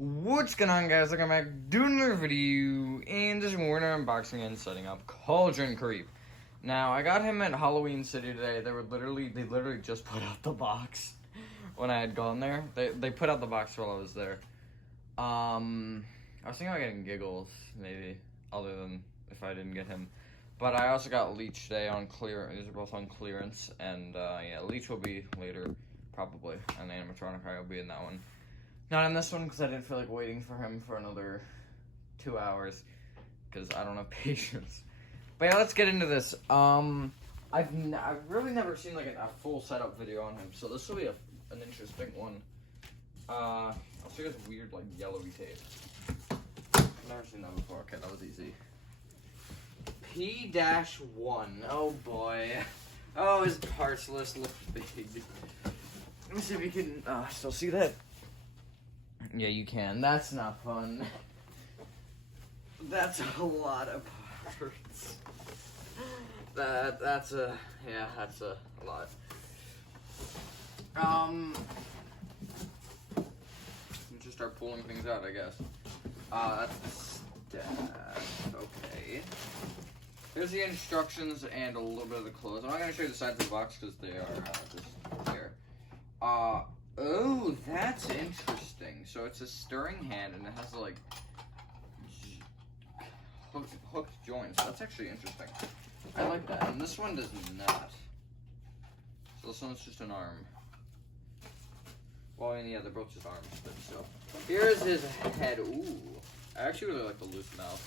What's going on, guys? Welcome back, doing another video, and this morning I'm unboxing and setting up Cauldron Creep. Now, I got him at Halloween City today. They literally just put out the box when I had gone there. They put out the box while I was there. I was thinking about getting Giggles, maybe, other than if I didn't get him. But I also got Leech today on clearance. These are both on clearance, and yeah, Leech will be later, probably, and Animatronic I will be in that one. Not in this one, because I didn't feel like waiting for him for another 2 hours, because I don't have patience. But yeah, let's get into this. I've really never seen like a full setup video on him, so this will be an interesting one. I'll show you this weird like yellowy tape. I've never seen that before. Okay, that was easy. P-1. Oh boy. Oh, his parts list looks big. Let me see if you can still see that. Yeah, you can. That's not fun. That's a lot of parts. That's a lot. Just start pulling things out, I guess. That's the stash. Okay. Here's the instructions and a little bit of the clothes. I'm not gonna show you the sides of the box because they are just here. Oh, that's interesting. So it's a stirring hand and it has like hooked joints. That's actually interesting. I like that. And this one does not. So this one's just an arm. Well, yeah, they're both just arms, but still. Here's his head. Ooh. I actually really like the loose mouth.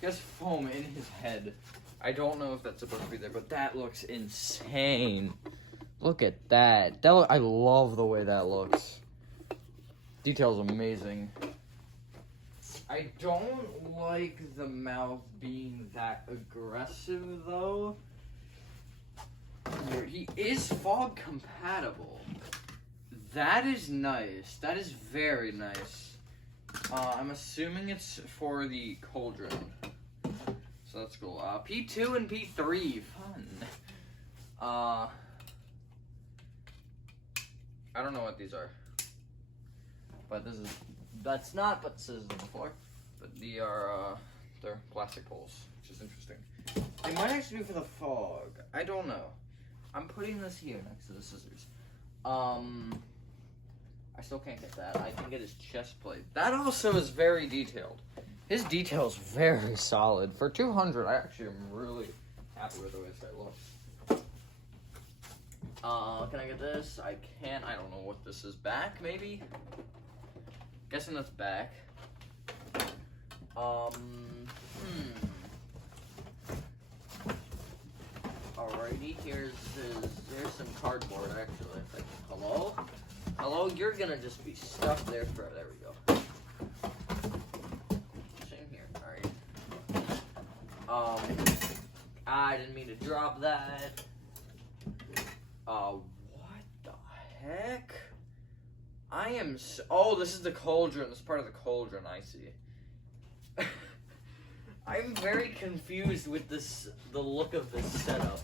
He has foam in his head. I don't know if that's supposed to be there, but that looks insane. Look at that. I love the way that looks. Detail's amazing. I don't like the mouth being that aggressive, though. He is fog compatible. That is nice. That is very nice. I'm assuming it's for the Cauldron. So that's cool. P2 and P3. Fun. I don't know what these are, but that's not what this is on the floor, but they're plastic poles, which is interesting. They might actually be for the fog. I don't know. I'm putting this here next to the scissors. I still can't get that. I can get his chest plate. That also is very detailed. His detail is very solid. For 200, I actually am really happy with the way this looks. Can I get this? I can. I don't know what this is. Back, maybe? Guessing that's back. Alrighty, here's some cardboard, actually. Like, hello? Hello? You're gonna just be stuck there forever. There we go. Same here. Alright. I didn't mean to drop that. What the heck? Oh, this is the Cauldron. This is part of the Cauldron, I see. I'm very confused with the look of this setup.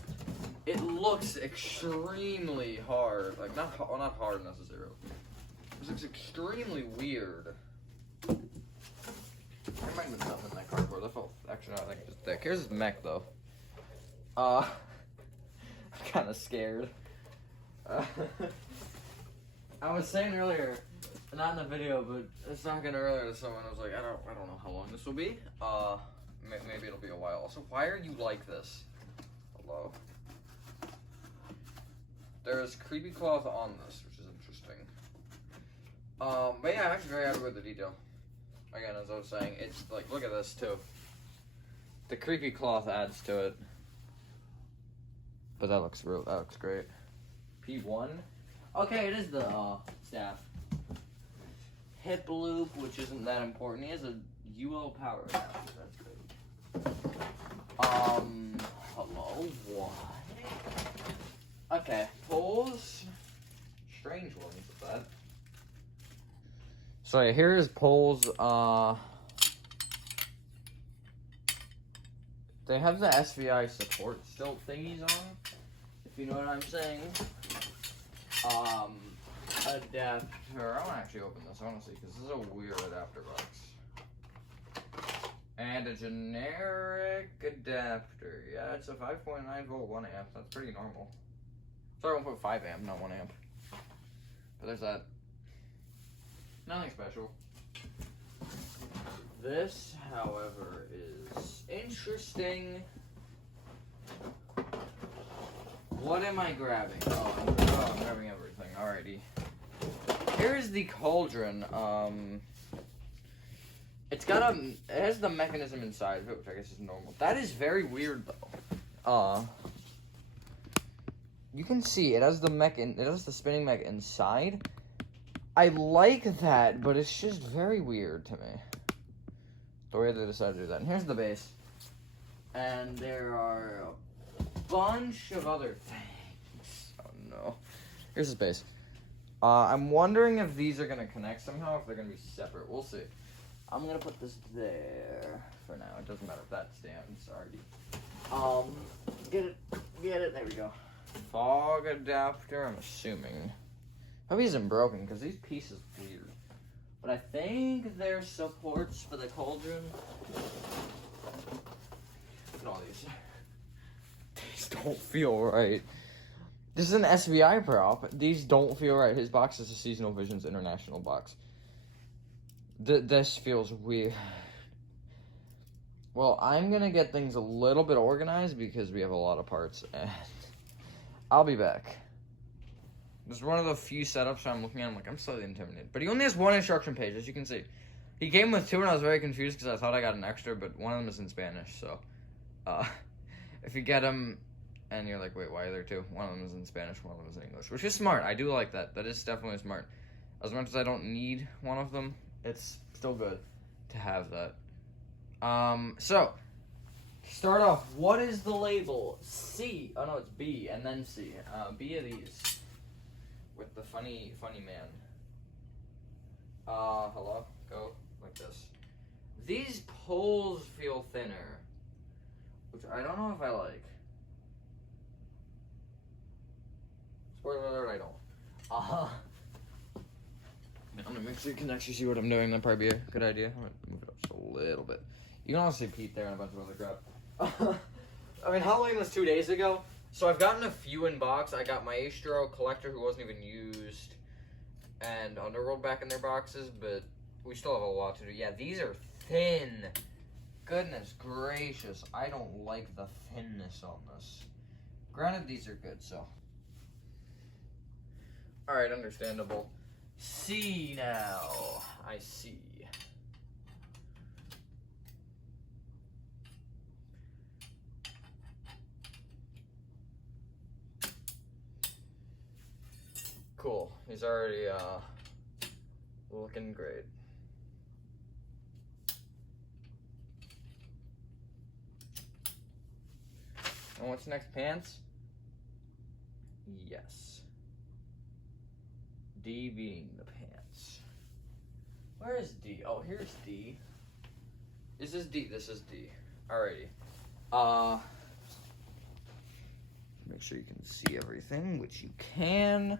It looks extremely hard. Like, not hard necessarily. It looks extremely weird. There might have been something in that cardboard. That felt, actually, no, I think it's just thick. Here's his mech, though. I'm kind of scared. I was saying earlier, not in the video, but I was talking earlier to someone. I was like, I don't know how long this will be. Maybe it'll be a while. So why are you like this? Hello. There's creepy cloth on this, which is interesting. But yeah, I'm actually very happy with the detail. Again, as I was saying, it's like, look at this too. The creepy cloth adds to it. But that looks great. P1. Okay, it is the staff. Hip loop, which isn't that important. He has a UL power adapter. That's great. Hello? What? Okay, poles. Strange ones with that. So yeah, here's poles. They have the SVI support still thingies on, if you know what I'm saying. adapter. I want to actually open this, honestly, because this is a weird adapter box. And a generic adapter. Yeah, it's a 5.9 volt 1 amp. That's pretty normal. Sorry, 1.5 amp, not 1 amp. But there's that. Nothing special. This, however, is interesting. What am I grabbing? Oh, I'm grabbing everything. Alrighty. Here's the Cauldron. It has the mechanism inside of it, which I guess is normal. That is very weird, though. You can see it has the spinning mech inside. I like that, but it's just very weird to me. The way they decided to do that. And here's the base. And there are a bunch of other things. Oh no. Here's the base. I'm wondering if these are gonna connect somehow, if they're gonna be separate. We'll see. I'm gonna put this there for now. It doesn't matter if that's down. Sorry. Get it. There we go. Fog adapter. I'm assuming. Hope he isn't broken because these pieces are weird. But I think they're supports for the Cauldron. Look at all these. These don't feel right. This is an SVI prop. These don't feel right. His box is a Seasonal Visions International box. This feels weird. Well, I'm gonna get things a little bit organized because we have a lot of parts, and I'll be back. This is one of the few setups I'm looking at. I'm slightly intimidated. But he only has one instruction page, as you can see. He came with two, and I was very confused because I thought I got an extra, but one of them is in Spanish. So, if you get them, and you're like, wait, why are there two? One of them is in Spanish, one of them is in English, which is smart. I do like that. That is definitely smart. As much as I don't need one of them, it's still good to have that. So, start off, what is the label? C. Oh, no, it's B, and then C. B of these. With the funny man. Hello? Go like this. These poles feel thinner, which I don't know if I like. Spoiler alert, I don't. I'm gonna make sure you can actually see what I'm doing. That'd probably be a good idea. I'm gonna move it up just a little bit. You can also see Pete there and a bunch of other crap. I mean, Halloween was 2 days ago. So I've gotten a few in box. I got Maestro, Collector, who wasn't even used, and Underworld back in their boxes, but we still have a lot to do. Yeah, these are thin. Goodness gracious. I don't like the thinness on this. Granted, these are good, so. Alright, understandable. C now. I see. Cool. He's already looking great. And what's next? Pants? Yes. D being the pants. Where is D? Oh, here's D. This is D. This is D. Alrighty. Make sure you can see everything, which you can.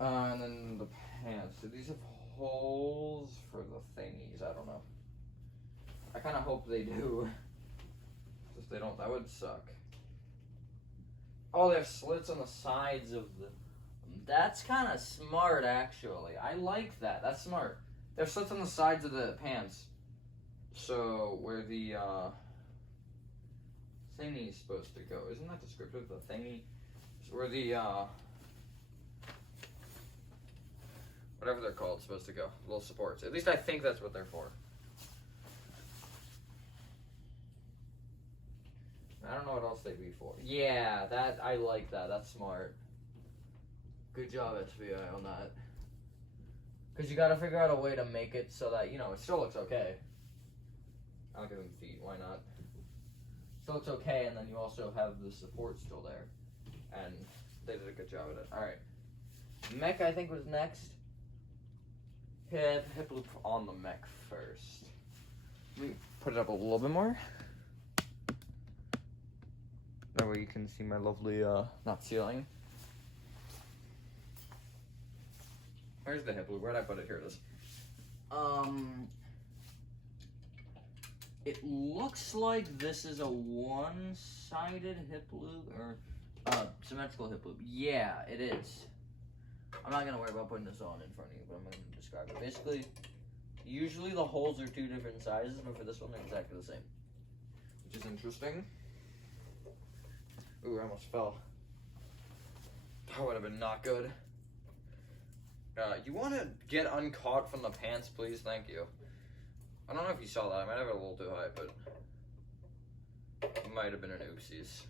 And then the pants. Do these have holes for the thingies? I don't know. I kind of hope they do. If they don't, that would suck. Oh, they have slits on the sides of the... That's kind of smart, actually. I like that. That's smart. They have slits on the sides of the pants. So, where the, thingy's supposed to go. Isn't that descriptive? The thingy? So where the, whatever they're called, supposed to go. Little supports. At least I think that's what they're for. I don't know what else they'd be for. Yeah, that, I like that. That's smart. Good job, SVI, on that. Because you gotta figure out a way to make it so that, you know, it still looks okay. I'll give them feet, why not? Still looks okay, and then you also have the support still there. And they did a good job at it. Alright. Mech, I think, was next. Hip loop on the mech first. Let me put it up a little bit more. That way you can see my lovely, not ceiling. Where's the hip loop? Where'd I put it? Here it is. It looks like this is a one-sided hip loop, or symmetrical hip loop. Yeah, it is. I'm not gonna worry about putting this on in front of you, but I'm gonna describe it. Basically, usually the holes are 2 different sizes, but for this one they're exactly the same. Which is interesting. Ooh, I almost fell. That would have been not good. You want to get uncaught from the pants, please? Thank you. I don't know if you saw that. I might have it a little too high, but it might have been an oopsies.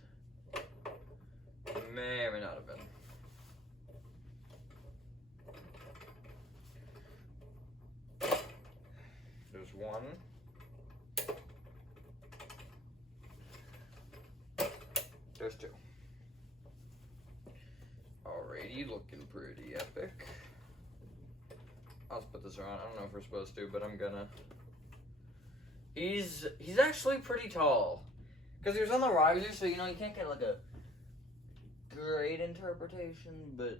May or may not have been. There's one. There's 2. Alrighty, looking pretty epic. I'll just put this around. I don't know if we're supposed to, but I'm gonna. He's actually pretty tall. Because he was on the riser, so you can't get like a great interpretation, but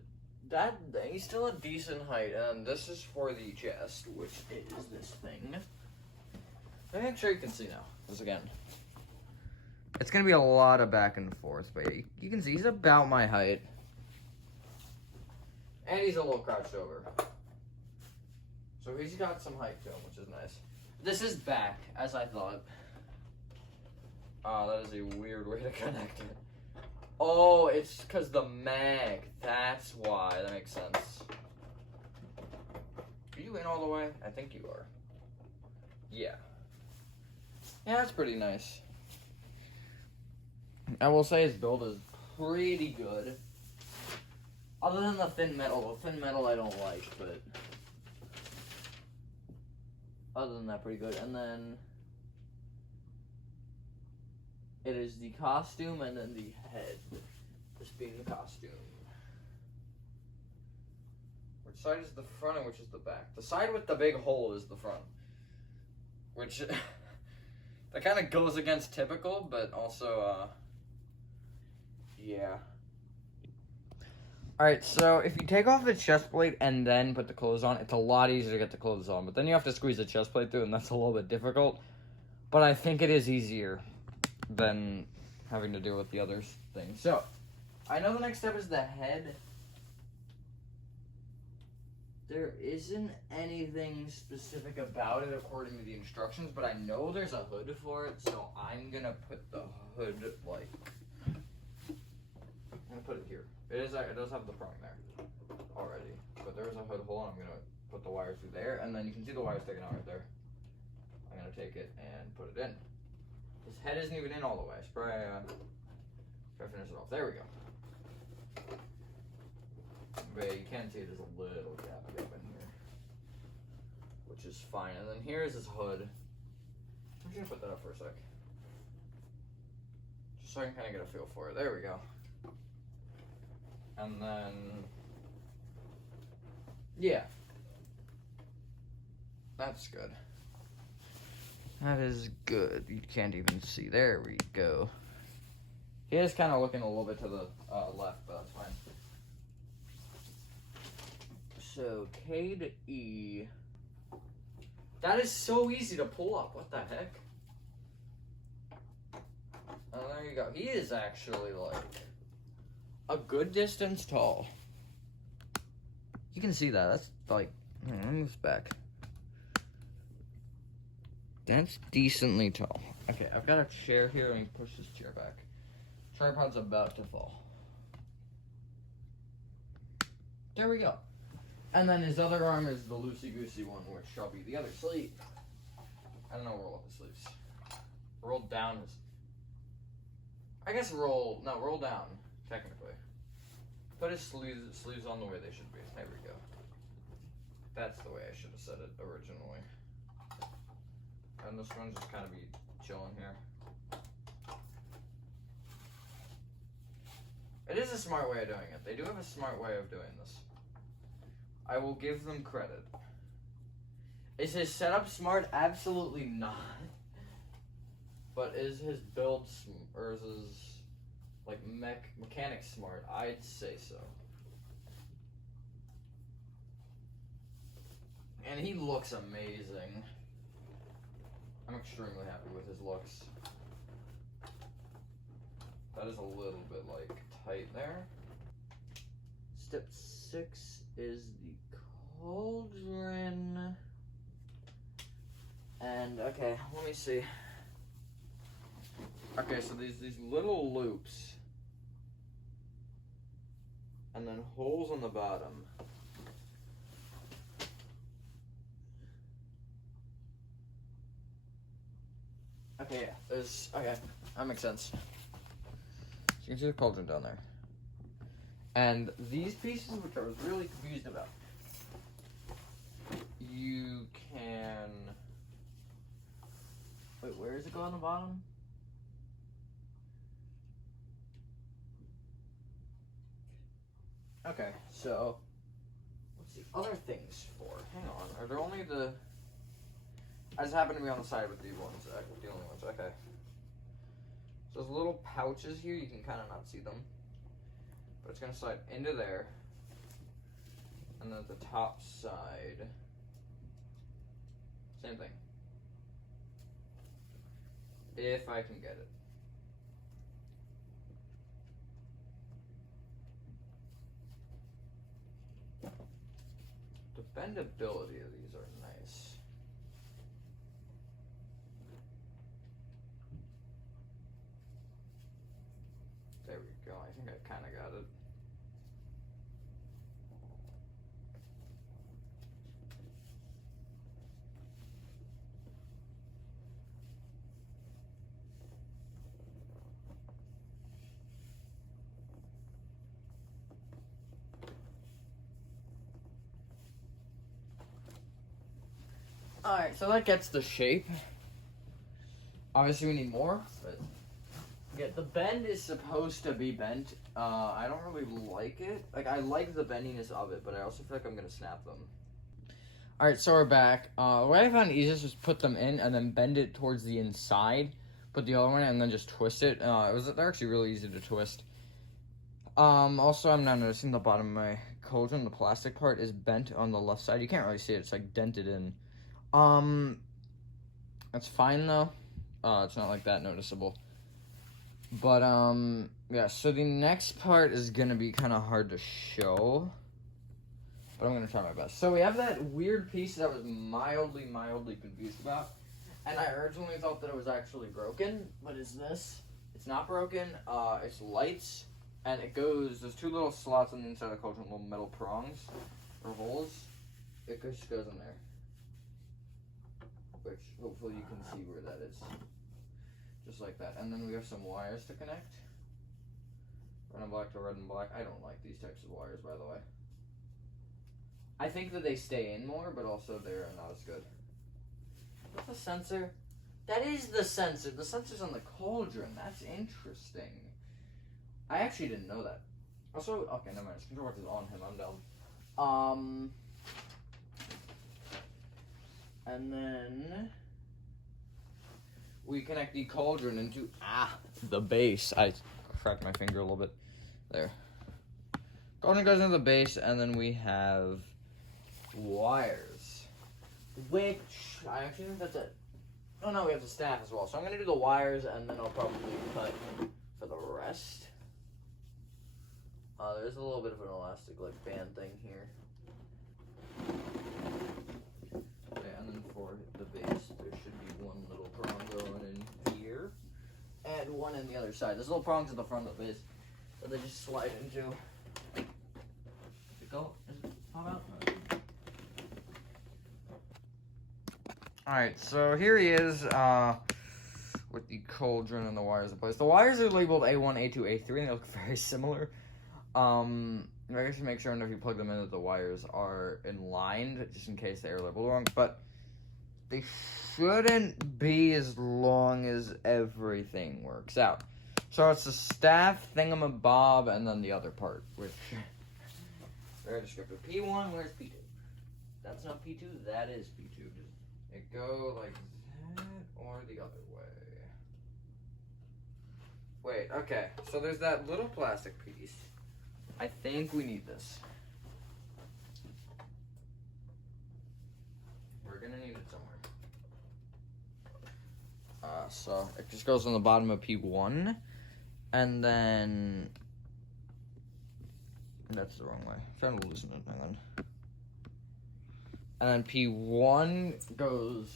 he's still a decent height, and this is for the chest, which is this thing. Let me make sure you can see now. This again. It's gonna be a lot of back and forth, but you can see he's about my height. And he's a little crouched over. So he's got some height to him, which is nice. This is back, as I thought. Oh, that is a weird way to connect it. Oh, it's because the mag. That's why. That makes sense. Are you in all the way? I think you are. Yeah. Yeah, that's pretty nice. I will say his build is pretty good. Other than the thin metal. The thin metal I don't like, but other than that, pretty good. And then it is the costume and then the head. This being the costume. Which side is the front and which is the back? The side with the big hole is the front. Which, that kind of goes against typical, but also, yeah. Alright, so if you take off the chest plate and then put the clothes on, it's a lot easier to get the clothes on. But then you have to squeeze the chest plate through, and that's a little bit difficult. But I think it is easier than having to deal with the other things. So, I know the next step is the head. There isn't anything specific about it according to the instructions, but I know there's a hood for it, so I'm gonna put the hood, like, I'm gonna put it here. It does have the prong there already, but there's a hood hole, and I'm gonna put the wires through there, and then you can see the wires sticking out right there. I'm gonna take it and put it in. His head isn't even in all the way. Try finish it off. There we go. But you can see there's a little gap in here, which is fine. And then here's his hood. I'm just gonna put that up for a sec, just so I can kind of get a feel for it. There we go. And then, yeah, that's good. That is good. You can't even see. There we go. He is kind of looking a little bit to the left, but that's fine. So, K to E. That is so easy to pull up. What the heck? Oh, there you go. He is actually, like, a good distance tall. You can see that. That's, like, let me move this back. That's decently tall. Okay, I've got a chair here. Let me push this chair back. Tripod's about to fall. There we go. And then his other arm is the loosey-goosey one, which shall be the other sleeve. I don't know, roll up the sleeves. Roll down his... I guess roll down, technically. Put his sleeves on the way they should be. There we go. That's the way I should have said it originally. And this one just kind of be chilling here. It is a smart way of doing it. They do have a smart way of doing this. I will give them credit. Is his setup smart? Absolutely not. But is his build or is his like mechanic smart? I'd say so. And he looks amazing. I'm extremely happy with his looks. That is a little bit, like, tight there. Step 6 is the cauldron. And, okay, let me see. Okay, so these little loops. And then holes on the bottom. Okay, yeah, there's, okay, that makes sense. So you can see the cauldron down there. And these pieces, which I was really confused about, you can, wait, where does it go on the bottom? Okay, so, what's the other things for? Hang on, are there only the, I just happen to be on the side with these ones, the only ones, okay. So those little pouches here, you can kind of not see them. But it's going to slide into there. And then the top side, same thing. If I can get it. The bendability of these are nice. There we go. I think I kind of got it. Alright, so that gets the shape. Obviously we need more, but yeah, the bend is supposed to be bent. I don't really like it. Like, I like the bendiness of it, but I also feel like I'm gonna snap them. Alright, so we're back. The way I found easiest was put them in and then bend it towards the inside. Put the other one in and then just twist it. They're actually really easy to twist. Also, I'm now noticing the bottom of my cauldron, the plastic part, is bent on the left side. You can't really see it, it's like dented in. That's fine though. It's not like that noticeable. But, yeah, so the next part is gonna be kind of hard to show. But I'm gonna try my best. So we have that weird piece that I was mildly confused about. And I originally thought that it was actually broken. But it's this. It's not broken. It's lights. And it goes, there's two little slots on the inside of the cauldron, little metal prongs, or holes. It just goes in there. Which, hopefully you can see where that is. Just like that. And then we have some wires to connect. Red and black to red and black. I don't like these types of wires, by the way. I think that they stay in more, but also they're not as good. What's the sensor? That is the sensor. The sensor's on the cauldron. That's interesting. I actually didn't know that. Also, okay, never mind. His control box is on him. I'm dumb. And then we connect the cauldron into the base. I cracked my finger a little bit there. Cauldron goes into the base, and then we have wires, which I actually think that's it. Oh no, we have the staff as well. So I'm gonna do the wires, and then I'll probably cut for the rest. There's a little bit of an elastic like band thing here. Okay, and then for the base, there should be one little prong going in here, and one in the other side. There's little prongs at the front of the base that they just slide into. Does it go? Does it pop out? Alright, so here he is, with the cauldron and the wires in place. The wires are labeled A1, A2, A3, and they look very similar. I guess to make sure if you plug them in that the wires are in line, just in case they are labeled wrong, but they shouldn't be as long as everything works out. So it's the staff, thingamabob, and then the other part, which very descriptive. P1, where's P2? That's not P2, that is P2. Does it go like that or the other way? Wait, okay, so there's that little plastic piece. I think we need this. We're gonna need it somewhere. So it just goes on the bottom of P1, and then that's the wrong way. I'm trying to loosen it. Hang on. And then P1 goes.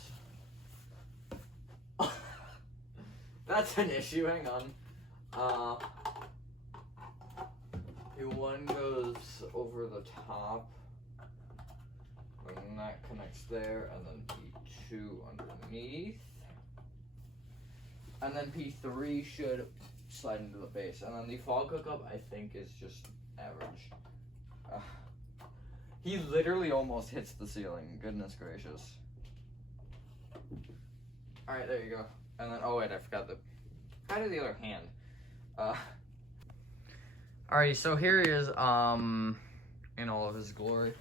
That's an issue. Hang on. P1 goes over the top, and that connects there, and then P2 underneath. And then P3 should slide into the base. And then the fall hookup, I think, is just average. He literally almost hits the ceiling. Goodness gracious. Alright, there you go. And then, oh wait, I forgot the other hand. Alright, so here he is, in all of his glory.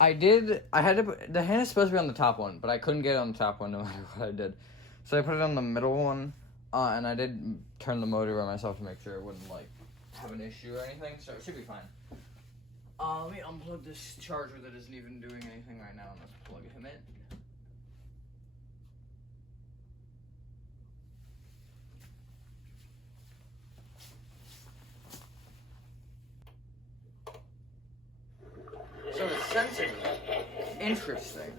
The hand is supposed to be on the top one, but I couldn't get it on the top one no matter what I did. So I put it on the middle one. And I did turn the motor by myself to make sure it wouldn't, like, have an issue or anything, so it should be fine. Let me unplug this charger that isn't even doing anything right now, and let's plug him in. So it's sensitive. Interesting.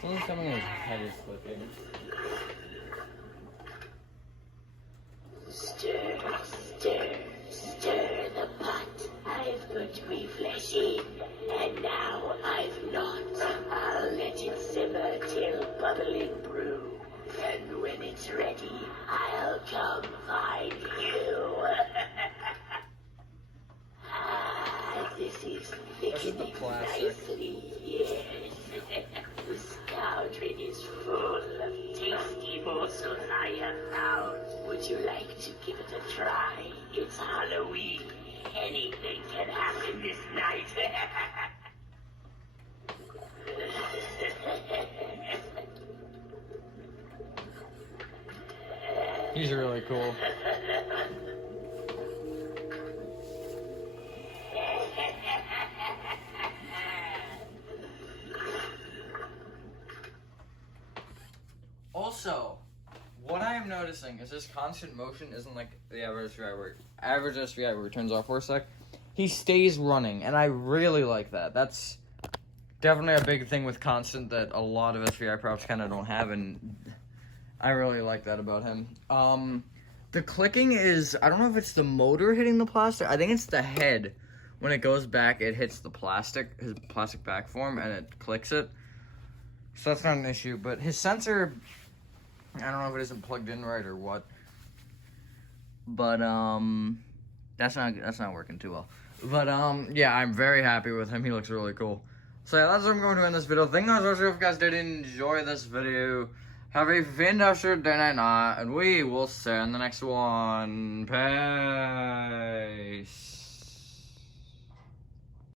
Someone's coming in, his head is flipping. Stir the pot. I've put me flesh in, and now I've not. I'll let it simmer till bubbling brew. And when it's ready, I'll come find you. This is thickening nicely, yes. This cauldron is full of tasty morsels I have found. Would you like to give it a try? It's Halloween. Anything can happen this night. He's really cool. Also, what I am noticing is this constant motion isn't like the average SVI where it turns off for a sec. He stays running, and I really like that. That's definitely a big thing with constant that a lot of SVI props kind of don't have, and I really like that about him. The clicking is, I don't know if it's the motor hitting the plastic. I think it's the head. When it goes back, it hits the plastic, his plastic back form, and it clicks it. So that's not an issue, but his sensor, I don't know if it isn't plugged in right or what, but that's not working too well. But yeah, I'm very happy with him. He looks really cool. So yeah, that's what I'm going to end this video. Thank you guys so much. If you guys did enjoy this video, have a fantastic day night, and we will see you in the next one. Peace.